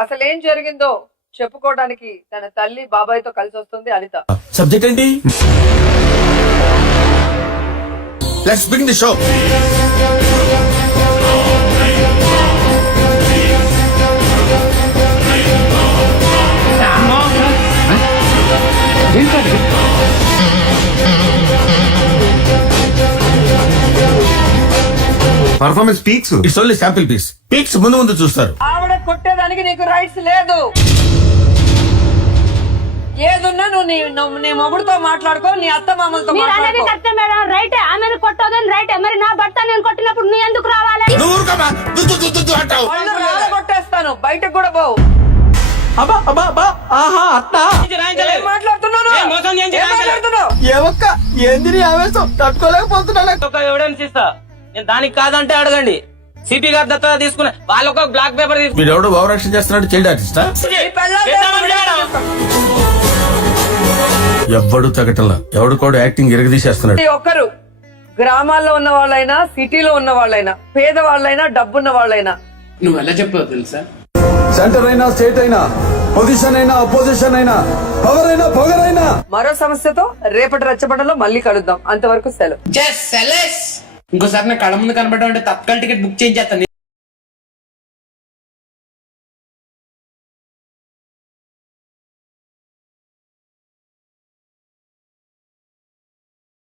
అసలు ఏం జరిగిందో చెప్పుకోవడానికి తన తల్లి బాబాయ్తో కలిసి వస్తుంది అనిత. సబ్జెక్ట్ ఏంటి? Let's begin the show. Performance peaks. It's only sample piece. Peaks ముందు ముందు చూస్తారు. ఆవిడ కొట్టేదానికి నీకు రైట్స్ లేదు. ఏదున్నా నువ్వు నీ మొగుడుతో మాట్లాడుకో, నీ అత్త మామలతో మాట్లాడుకో. రైట్, ఆమెను కొట్టోదని రైట్. మరి నా భర్త నేను కొట్టినప్పుడు నువ్వు ఎందుకు రావాలి? కొట్టేస్తాను, బయటకు కూడా పోవు. మాట్లాడుతున్నాను ఏంది ఆవేశం తట్టుకోలేకపోతున్నా. ఎవిడెన్స్ ఇస్తా నేను, దానికి కాదంటే అడగండి. సిపి గారి దత్తా తీసుకున్న వాళ్ళు ఒక బ్లాక్ పేపర్ తీసుకుని మీరు ఎవడో ఓవరాక్షన్ చేస్తున్నాడు, చైల్డ్ ఆర్టిస్టా? ఎవడు తగ్గటంలా, ఎవడు కూడా యాక్టింగ్ ఎరగదీసేస్తున్నాడు. ప్రతి ఒక్కరు గ్రామాల్లో ఉన్న వాళ్ళైనా, సిటీలో ఉన్న వాళ్ళైనా, పేదవాళ్ళైనా, డబ్బున్న వాళ్ళైనా, నువ్వు ఎలా చెప్పావు తెలుసా? సెంటర్ అయినా, స్టేట్ అయినా, పొజిషన్ అయినా, అపోజిషన్ అయినా, పవర్ అయినా, పొగర్ అయినా. మరో సమస్యతో రేపటి రచ్చబండలో మళ్ళీ కలుద్దాం. అంతవరకు సెలవు. ఇంకోసారి నా కళ్ళ ముందు కనబడడం అంటే తత్కాల టికెట్ బుక్ చేయించేస్తాను.